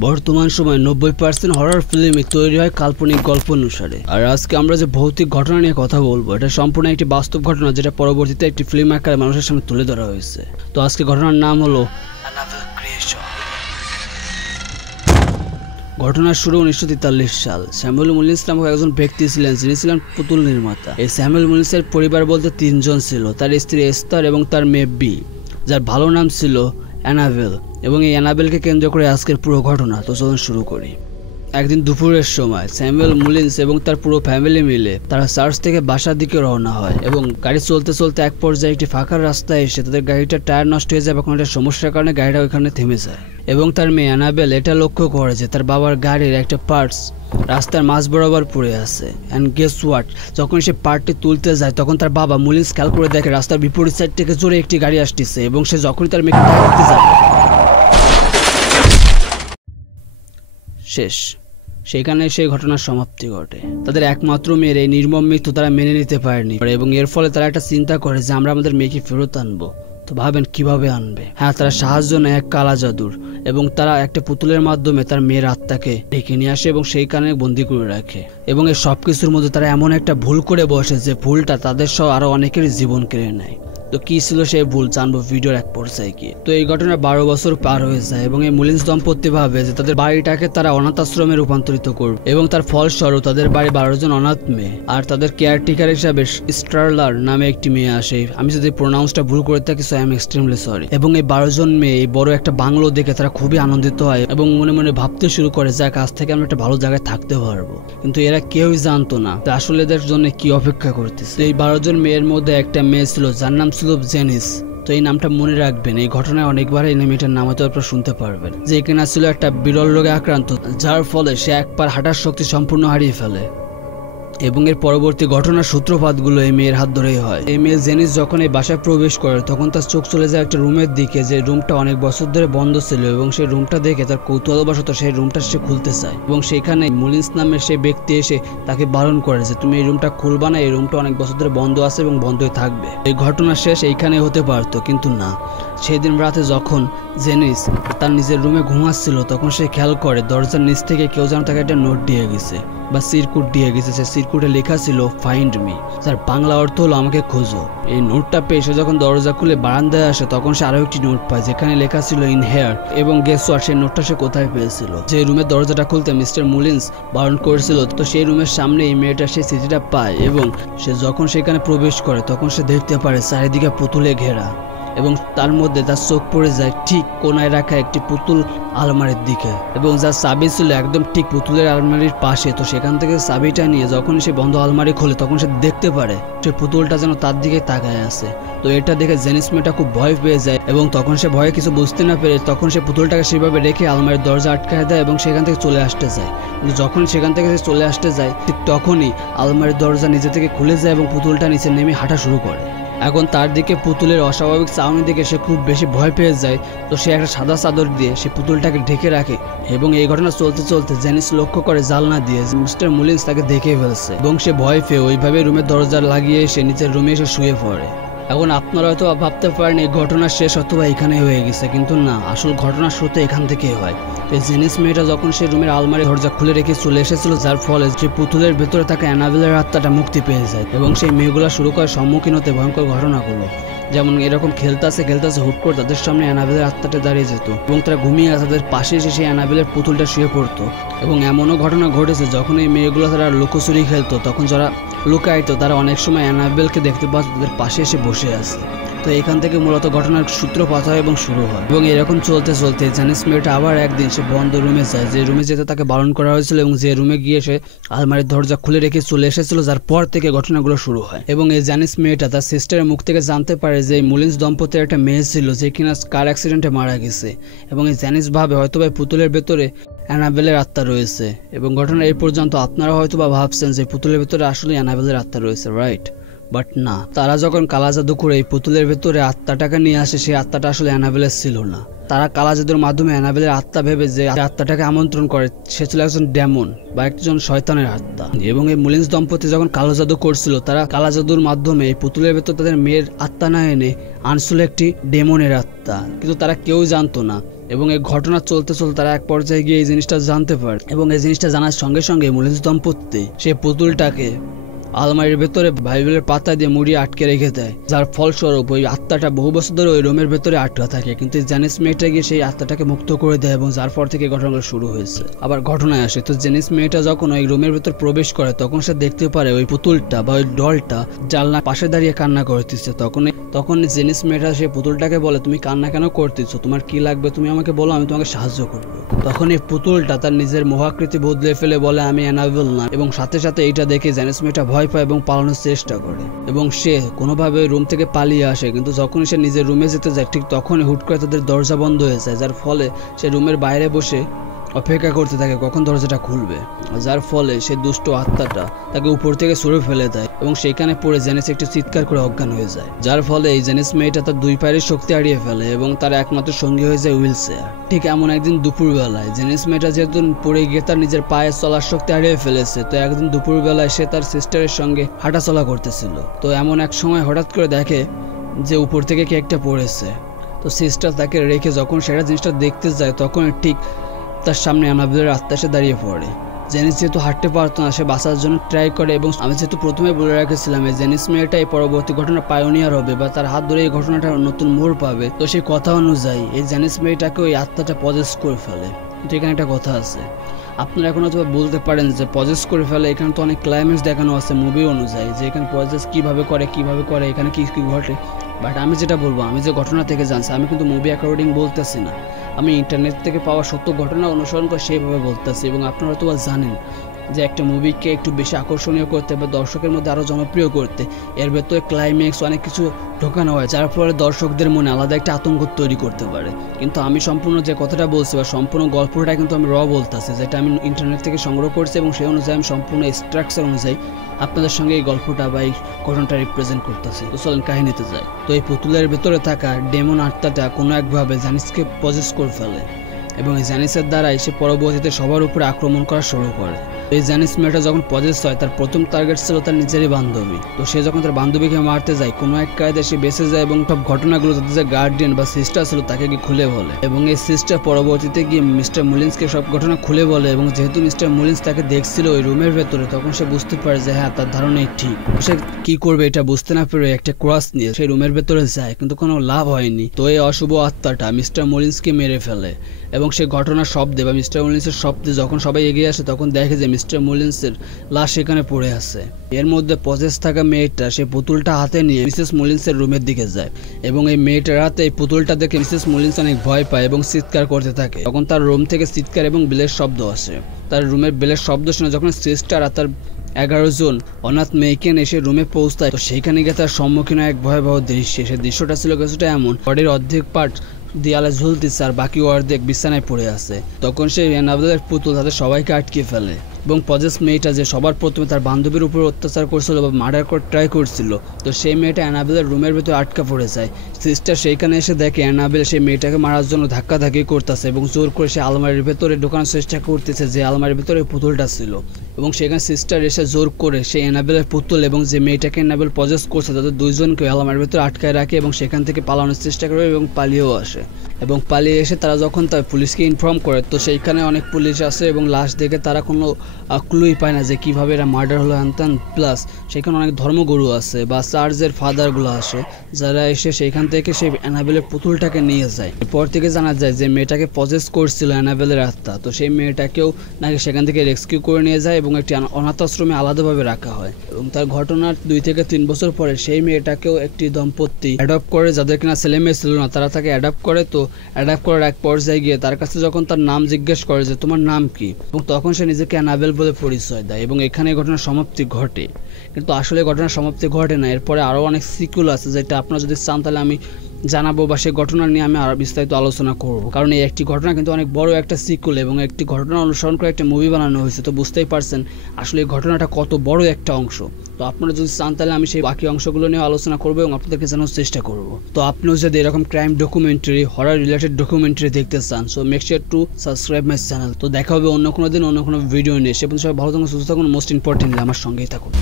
বর্তমান সময়ে 90% হরর ফিল্মই তৈরি হয় কাল্পনিক গল্প অনুসারে। আর আজকে আমরা যে ভৌতিক ঘটনা নিয়ে কথা বলবো, এটা সম্পূর্ণ একটি বাস্তব ঘটনা, যেটা পরবর্তীতে একটি ফিল্ম আকারে মানুষের সামনে তুলে ধরা হয়েছে। তো আজকে ঘটনার নাম হলো অ্যানাবেল ক্রিয়েশন। ঘটনার শুরু 1943 সাল। স্যামুয়েল মুলিন্স নামক একজন ব্যক্তি ছিলেন, যিনি ছিলেন পুতুল নির্মাতা। এই স্যামুয়েল মুলিন্সের পরিবার বলতে 3 জন ছিল, তার স্ত্রী এস্তার এবং তার মেয়ে বি, যার ভালো নাম ছিল অ্যানাবেল। এবং এই অ্যানাবেলকে কেন্দ্র করে আজকের পুরো ঘটনা। তো চলুন শুরু করি। একদিন দুপুরের সময় স্যামুয়েল মুলিন্স এবং তার পুরো ফ্যামিলি মিলে তারা চার্চ থেকে বাসার দিকে রওনা হয়। এবং গাড়ি চলতে চলতে এক পর্যায়ে একটি ফাঁকা রাস্তায় এসে তাদের গাড়িটার টায়ার নষ্ট হয়ে যায়, বা কোনো একটা সমস্যার কারণে গাড়িটা ওইখানে থেমে যায়। এবং তার মেয়ে অ্যানাবেল এটা লক্ষ্য করে যে তার বাবার গাড়ির একটা পার্টস রাস্তার মাঝ বরাবর পড়ে আছে। অ্যান্ড গেস হোয়াট, যখন সে পার্টটি তুলতে যায় তখন তার বাবা মুলিন্স খেয়াল করে দেখে রাস্তার বিপরীত সাইড থেকে জোরে একটি গাড়ি আসতেছে। এবং সে যখনই তার মেয়েকে ডাকতে যায়, শেষ, সেখানে সেই ঘটনার সমাপ্তি ঘটে। তাদের একমাত্র মেয়ের এই নির্মম মৃত্যু তারা মেনে নিতে পারেনি, এবং এর ফলে তারা একটা চিন্তা করে যে আমরা আমাদের মেয়েকে ফেরত আনবো। তো ভাবেন কিভাবে আনবে? হ্যাঁ, তারা সাহায্য নেয় এক কালা জাদুর, এবং তারা একটা পুতুলের মাধ্যমে তার মেয়ের আত্মাকে ডেকে নিয়ে আসে এবং সেইখানে বন্দি করে রাখে। এবং এই সব কিছুর মধ্যে তারা এমন একটা ভুল করে বসে যে ভুলটা তাদের সহ আরো অনেকের জীবন কেড়ে নেয়। তো কি ছিল সেই ভুল, জানবো ভিডিওর এক পর্যায়ে গিয়ে। তো এই ঘটনার 12 বছর পার হয়ে যায়, এবং এই মুলিন্স দম্পতি ভাবে যে তাদের বাড়িটাকে তারা অনাথ আশ্রমে রূপান্তরিত করবে। এবং তার ফলস্বরূপ তাদের বাড়ি 12 জন অনাথ মেয়ে, আর তাদের কেয়ারটেকার হিসাবে স্টারলার নামে একটি মেয়ে আসে। আমি যদি প্রোনাউন্সটা ভুল করে থাকি, so I am extremely sorry. এবং এই 12 জন মেয়ে এই বড় একটা বাংলো দেখে তারা খুবই আনন্দিত হয় এবং মনে মনে ভাবতে শুরু করে যে কাছ থেকে আমরা একটা ভালো জায়গায় থাকতে পারবো। কিন্তু এরা কেউই জানতো না আসলে এদের জন্য কি অপেক্ষা করতেছে। এই 12 জন মেয়ের মধ্যে একটা মেয়ে ছিল যার নাম ছিল জেনিস। তো এই নামটা মনে রাখবেন, এই ঘটনায় অনেকবার এই মেয়েটার নাম হয়তো আপনারা শুনতে পারবেন। যে কিনা ছিল একটা বিরল রোগে আক্রান্ত, যার ফলে সে এক পার হাঁটার শক্তি সম্পূর্ণ হারিয়ে ফেলে। এবং এর পরবর্তী ঘটনার সূত্রপাতগুলো এই মেয়ের হাত ধরেই হয়। এই মেয়ে জেনিস যখন এই বাসায় প্রবেশ করে তখন তার চোখ চলে যায় একটা রুমের দিকে, যে রুমটা অনেক বছর ধরে বন্ধ ছিল। এবং সেই রুমটা দেখে তার কৌতূহলবশত সেই রুমটা সে খুলতে চায়, এবং সেখানে মুলিন্স নামের সেই ব্যক্তি এসে তাকে বারণ করে যে তুমি এই রুমটা খুলবা না, এই রুমটা অনেক বছর ধরে বন্ধ আছে এবং বন্ধই থাকবে। এই ঘটনা শেষ এইখানে হতে পারতো, কিন্তু না। সেদিন রাতে যখন জেনিস তার নিজের রুমে ঘুমাচ্ছিল তখন সে খেয়াল করে দরজার নিচ থেকে কেউ যেন তাকে একটা নোট দিয়ে গেছে, বা সিরকুট দিয়ে গেছে। সে সিরকুটে লেখা ছিল ফাইন্ড মি, যার বাংলা অর্থ হলো আমাকে খোঁজো। এই নোটটা পেয়ে সে যখন দরজা খুলে বারান্দায় আসে তখন সে আরো একটি নোট পায়, যেখানে লেখা ছিল ইন হেয়ার। এবং গেস হোয়াট, সেই নোটটা সে কোথায় পেয়েছিল? যে রুমের দরজাটা খুলতে মিস্টার মুলিন্স বারণ করেছিল, তো সেই রুমের সামনে এই মেয়েটা সেই চিঠিটা পায়। এবং সে যখন সেখানে প্রবেশ করে তখন সে দেখতে পারে চারিদিকে পুতুলে ঘেরা, এবং তার মধ্যে তার চোখ পড়ে যায় ঠিক কোনায় রাখা একটি পুতুল আলমারির দিকে, এবং যার চাবি ছিল একদম ঠিক পুতুলের আলমারির পাশে। তো সেখান থেকে চাবিটা নিয়ে যখন সে বন্ধ আলমারি খোলে তখন সে দেখতে পারে সে পুতুলটা যেন তার দিকে তাকায় আছে। তো এটা দেখে জেনিস মেয়েটা খুব ভয় পেয়ে যায়, এবং তখন সে ভয়ে কিছু বুঝতে না পেরে তখন সে পুতুলটাকে সেভাবে রেখে আলমারির দরজা আটকায় দেয় এবং সেখান থেকে চলে আসতে যায়। কিন্তু যখন সেখান থেকে সে চলে আসতে যায় ঠিক তখনই আলমারির দরজা নিজে থেকে খুলে যায় এবং পুতুলটা নিচে নেমে হাঁটা শুরু করে। এখন তার দিকে পুতুলের অস্বাভাবিক চাউনি দেখে সে খুব বেশি ভয় পেয়ে যায়। তো সে একটা সাদা চাদর দিয়ে সে পুতুলটাকে ঢেকে রাখে। এবং এই ঘটনা চলতে চলতে জেনিস লক্ষ্য করে জানলা দিয়ে মিস্টার মুলিন্স তাকে দেখে ফেলছে, এবং সে ভয় পেয়ে ওইভাবে রুমের দরজা লাগিয়ে সে নিচের রুমে এসে শুয়ে পড়ে। এখন আপনারা হয়তো ভাবতে পারেন এই ঘটনা শেষ অথবা এখানে হয়ে গেছে, কিন্তু না, আসল ঘটনা শুরু এখান থেকেই হয়। এই জেনিস মেয়েটা যখন সে রুমের আলমারি দরজা খুলে রেখে চলে এসেছিল, যার ফলে যে পুতুলের ভেতরে থাকা অ্যানাবেলের আত্মাটা মুক্তি পেয়ে যায়, এবং সেই মেয়েগুলো শুরু করে সম্মুখীন হতে ভয়ঙ্কর ঘটনাগুলো। যেমন এরকম খেলতেছে হুট করে তাদের সামনে অ্যানাবেলের আত্মাটা দাঁড়িয়ে যেত, এবং তারা ঘুমিয়ে তাদের পাশে এসে সেই অ্যানাবেলের পুতুলটা শুয়ে পড়তো। এবং এমনও ঘটনা ঘটেছে যখন এই মেয়েগুলো তারা লুকোচুরি খেলতো, তখন যারা লুকাইতো তারা অনেক সময় অ্যানাবেলকে দেখতে পাচ্ছে তাদের পাশে এসে বসে আছে। তো এখান থেকে মূলত ঘটনার সূত্রপাত হয় এবং শুরু হয়। এবং এরকম চলতে চলতে জেনিস মেয়েটা আবার একদিন সে বন্ধ রুমে যায়, যে রুমে যেতে তাকে বারণ করা হয়েছিল, এবং যে রুমে গিয়ে সে আলমারির দরজা খুলে রেখে চলে এসেছিল, যার পর থেকে ঘটনাগুলো শুরু হয়। এবং এই জেনিস মেয়েটা তার সিস্টারের মুখ থেকে জানতে পারে যে মুলিন্স দম্পতির একটা মেয়ে ছিল যে কিনা কার অ্যাক্সিডেন্টে মারা গেছে। এবং এই জেনিস ভাবে হয়তোবা পুতুলের ভেতরে অ্যানাবেলের আত্মা রয়েছে। এবং ঘটনা এই পর্যন্ত আপনারা হয়তোবা ভাবছেন যে পুতুলের ভেতরে আসলে অ্যানাবেলের আত্মা রয়েছে, রাইট? বাট না, তারা যখন কালা জাদু করে এই পুতুলের ভেতরে আত্মাটাকে নিয়ে আসে, সেই আত্মাটা আসলে অ্যানাবেলের ছিল না। তারা কালা জাদুর মাধ্যমে অ্যানাবেলের আত্মা ভেবে যে আত্মাটাকে আমন্ত্রণ করে, সে ছিল একজন ডেমন বা একজন শয়তানের আত্মা। এবং এই মুলিন্স দম্পতি যখন কালো জাদু করছিল, তারা কালা জাদুর মাধ্যমে এই পুতুলের ভেতর তাদের মেয়ের আত্মা না এনে আনছিল একটি ডেমনের আত্মা, কিন্তু তারা কেউ জানতো না এবং এই ঘটনা চলতে চলতে তারা এক পর্যায়ে গিয়ে এই জিনিসটা জানতে পারে এবং এই জিনিসটা জানার সঙ্গে সঙ্গে মুলিন্স দম্পতি সেই পুতুলটাকে আলমারির ভেতরে বাইবেলের পাতা দিয়ে মুড়িয়ে আটকে রেখে দেয়, যার ফলস্বরূপ ওই আত্মাটা বহু বছর ধরে ওই রুমের ভেতরে আটকা থাকে। কিন্তু জেনিস মেয়েটা গিয়ে সেই আত্মাটাকে মুক্ত করে দেয় এবং যার পর থেকে ঘটনাগুলো শুরু হয়েছে। আবার ঘটনায় আসে তো জেনিস মেয়েটা যখন ওই রুমের ভেতর প্রবেশ করে তখন সে দেখতে পারে ওই পুতুলটা বা ওই ডলটা জানলার পাশে দাঁড়িয়ে কান্না করতেছে। তখন জেনিস মেয়েটা সেই পুতুলটাকে বলে, তুমি কান্না কেন করতেছো, তোমার কি লাগবে তুমি আমাকে বলো, আমি তোমাকে সাহায্য করবো। তখন এই পুতুলটা তার নিজের মোহাকৃতি বদলে ফেলে বলে, আমি অ্যানাবেল না। এবং সাথে সাথে এইটা দেখে জেনিস মেয়েটা ভয় পায় এবং পালানোর চেষ্টা করে এবং সে কোনোভাবে রুম থেকে পালিয়ে আসে। কিন্তু যখন সে নিজের রুমে যেতে যায় ঠিক তখনই হুট করে তাদের দরজা বন্ধ হয়ে যায়, যার ফলে সে রুমের বাইরে বসে অপেক্ষা করতে থাকে কখন দরজাটা খুলবে। যার ফলে সে দুষ্ট আত্মাটা তাকে উপর থেকে ছুঁড়ে ফেলে দেয় এবং সেখানে পড়ে জেনিস একটু চিৎকার করে অজ্ঞান হয়ে যায়। যার ফলে এই জেনিস মেয়েটা তার দুই পায়ের শক্তি হারিয়ে ফেলে এবং তার একমাত্র সঙ্গী হয়ে যায় হুইল চেয়ার। ঠিক এমন একদিন দুপুরবেলায় জেনিস মেয়েটা যেহেতু পড়ে গিয়ে তার নিজের পায়ে চলার শক্তি হারিয়ে ফেলেছে, তো একদিন দুপুরবেলায় সে তার সিস্টারের সঙ্গে হাঁটাচলা করতেছিল। তো এমন এক সময় হঠাৎ করে দেখে যে উপর থেকে কে একটা পড়েছে। তো সিস্টার তাকে রেখে যখন সেটা জিনিসটা দেখতে যায় তখন ঠিক তার সামনে অ্যানাবেলের আত্মা এসে দাঁড়িয়ে পড়ে। জেনিস যেহেতু হাঁটতে পারতো না সে বাঁচার জন্য ট্রাই করে এবং আমি যেহেতু প্রথমে বলে রেখেছিলাম এই জেনিস মেয়েটাই পরবর্তী ঘটনার পায়োনিয়ার হবে বা তার হাত ধরে এই ঘটনাটা নতুন মোড় পাবে। তো সেই কথা অনুযায়ী এই জেনিস মেয়েটাকে ওই আত্মাটা পজেস করে ফেলে। কিন্তু এখানে একটা কথা আছে, আপনারা এখন হয়তো বলতে পারেন যে পজেস করে ফেলে, এখানে তো অনেক ক্লাইম্যাক্স দেখানো আছে মুভি অনুযায়ী যে এখানে পজেস কিভাবে করে এখানে কি কি ঘটে। বাট আমি যেটা বলবো, আমি যে ঘটনা থেকে জানছি, আমি কিন্তু মুভি অ্যাকর্ডিং বলতেছি না, আমি ইন্টারনেট থেকে পাওয়া সত্য ঘটনা অনুসরণ করে সেইভাবে বলতেছি। এবং আপনারা তো জানেন যে একটা মুভিকে একটু বেশি আকর্ষণীয় করতে বা দর্শকের মধ্যে আরও জনপ্রিয় করতে এর ভেতরে ক্লাইম্যাক্স অনেক কিছু ঢোকানো হয়, যার ফলে দর্শকদের মনে আলাদা একটা আতঙ্ক তৈরি করতে পারে। কিন্তু আমি সম্পূর্ণ যে কথাটা বলছি বা সম্পূর্ণ গল্পটা কিন্তু আমি বলতেছি, যেটা আমি ইন্টারনেট থেকে সংগ্রহ করছি এবং সেই অনুযায়ী আমি সম্পূর্ণ স্ট্রাকচার অনুযায়ী আপনাদের সঙ্গে এই গল্পটা বা এই ঘটনাটা রিপ্রেজেন্ট করতেছি। তো চলেন কাহিনীতে যাই। তো এই পুতুলের ভেতরে থাকা ডেমন আত্মাটা কোনো একভাবে জানিসকে পজেস করে ফেলে এবং এই জানিসের দ্বারাই সে পরবর্তীতে সবার উপরে আক্রমণ করা শুরু করে। এই জানিস মেয়েটা যখন পজেস হয় তার প্রথম টার্গেট ছিল তার নিজেরই বান্ধবী। তো সে যখন তার বান্ধবীকে মারতে যায় কোনো এক কায়দায় সে বেঁচে যায় এবং সব ঘটনাগুলো তাদের যে গার্ডিয়ান বা সিস্টার ছিল তাকে গিয়ে খুলে বলে এবং এই সিস্টার পরবর্তীতে গিয়ে মিস্টার মুলিন্সকে সব ঘটনা খুলে বলে। এবং যেহেতু মিস্টার মুলিন্স তাকে দেখছিল ওই রুমের ভেতরে, তখন সে বুঝতে পারে যে হ্যাঁ তার ধারণাই ঠিক। সে কি করবে এটা বুঝতে না পেরে একটা ক্রস নিয়ে সেই রুমের ভেতরে যায়, কিন্তু কোনো লাভ হয়নি। তো এই অশুভ আত্মাটা মিস্টার মুলিন্সকে মেরে ফেলে এবং সে ঘটনার শব্দে বা মিস্টার মুলিন্সের শব্দে যখন সবাই এগিয়ে আসে তখন দেখে যে মিস্টার মুলিন্সের লাশ সেখানে পড়ে আছে। এর মধ্যে পজেস থাকা মেয়েটা সে পুতুলটা হাতে নিয়ে মিসেস মুলিন্সের রুমের দিকে যায় এবং এই মেয়েটার হাতে এই পুতুলটা দেখে মিসেস মুলিন্স অনেক ভয় পায় এবং চিৎকার করতে থাকে। তখন তার রুম থেকে চিৎকার এবং বেলের শব্দ আসে। তার রুমের বেলের শব্দ শুনে যখন সিস্টার আর তার 11 জন অনাথ মেয়েকে এসে রুমে পৌঁছায়, তো সেইখানে গিয়ে তার সম্মুখীন এক ভয়াবহ দৃশ্য। সে দৃশ্যটা ছিল কিছুটা এমন, বডির অর্ধেক পার্ট দেয়ালে ঝুলতেছে আর বাকি অর্ধেক বিছানায় পড়ে আছে। তখন সে অ্যানাবেলের পুতুল তাদের সবাইকে আটকে ফেলে এবং পজেস মেয়েটা যে সবার প্রথমে তার বান্ধবীর উপর অত্যাচার করছিল বা মার্ডার করে ট্রাই করছিল, তো সেই মেয়েটা অ্যানাবেলের রুমের ভেতরে আটকা পড়ে যায়। সিস্টার সেইখানে এসে দেখে অ্যানাবেল সেই মেয়েটাকে মারার জন্য ধাক্কাধাক্কি করতেছে এবং জোর করে সে আলমারির ভেতরে ঢোকানোর চেষ্টা করতেছে যে আলমারির ভেতরে পুতুলটা ছিল। এবং সেখানে সিস্টার এসে জোর করে সেই অ্যানাবেলের পুতুল এবং যে মেয়েটাকে অ্যানাবেল পজেস করছে তাদের দুইজনকে আলমারির ভেতরে আটকায় রাখে এবং সেখান থেকে পালানোর চেষ্টা করে এবং পালিয়েও আসে। এবং পালিয়ে এসে তারা যখন তার পুলিশকে ইনফর্ম করে, তো সেইখানে অনেক পুলিশ আসে এবং লাশ দেখে তারা কোনো ক্লুই পায় না যে কিভাবে এরা মার্ডার হলো হ্যান। প্লাস সেখানে অনেক ধর্মগুরু আছে বা চার্চের ফাদারগুলো আসে, যারা এসে সেইখান থেকে সেই অ্যানাবেলের পুতুলটাকে নিয়ে যায়। এরপর থেকে জানা যায় যে মেয়েটাকে পজেস করছিল অ্যানাবেলের আত্মা, তো সেই মেয়েটাকেও নাকি সেখান থেকে রেস্কিউ করে নিয়ে যায় এবং একটি অনাথ আশ্রমে আলাদাভাবে রাখা হয়। এবং তার ঘটনার 2 থেকে 3 বছর পরে সেই মেয়েটাকেও একটি দম্পতি অ্যাডপ্ট করে, যাদের কিনা ছেলে মেয়ে ছিল না, তারা তাকে অ্যাডপ্ট করে। তো অ্যাডাপ্ট করার এক পর্যায়ে গিয়ে তার কাছে যখন তার নাম জিজ্ঞেস করে যে তোমার নাম কি, এবং তখন সে নিজেকে অ্যানাবেল বলে পরিচয় দেয় এবং এখানে ঘটনার সমাপ্তি ঘটে। কিন্তু আসলে ঘটনার সমাপ্তি ঘটে না, এরপরে আরও অনেক সিকুয়েল আছে, যেটা আপনারা যদি চান তাহলে আমি জানাবো বা সেই ঘটনা নিয়ে আমি আরও বিস্তারিত আলোচনা করব। কারণ এই একটি ঘটনা কিন্তু অনেক বড় একটা সিকুয়েল এবং একটি ঘটনা অনুসরণ করে একটা মুভি বানানো হয়েছে। তো বুঝতেই পারছেন আসলে এই ঘটনাটা কত বড় একটা অংশ। তো আপনারা যদি চান তাহলে আমি সেই বাকি অংশগুলো নিয়ে আলোচনা করবো এবং আপনাদেরকে জানার চেষ্টা করব। তো আপনিও যদি এরকম crime documentary, horror related documentary দেখতে চান, so make sure to subscribe my channel. তো দেখা হবে অন্য কোনো দিন অন্য কোনো ভিডিও নিয়ে। সে পর্যন্ত সবাই ভালো থাকুন, সুস্থ থাকুন, মোস্ট ইম্পর্টেন্টলি আমার সঙ্গেই থাকুন।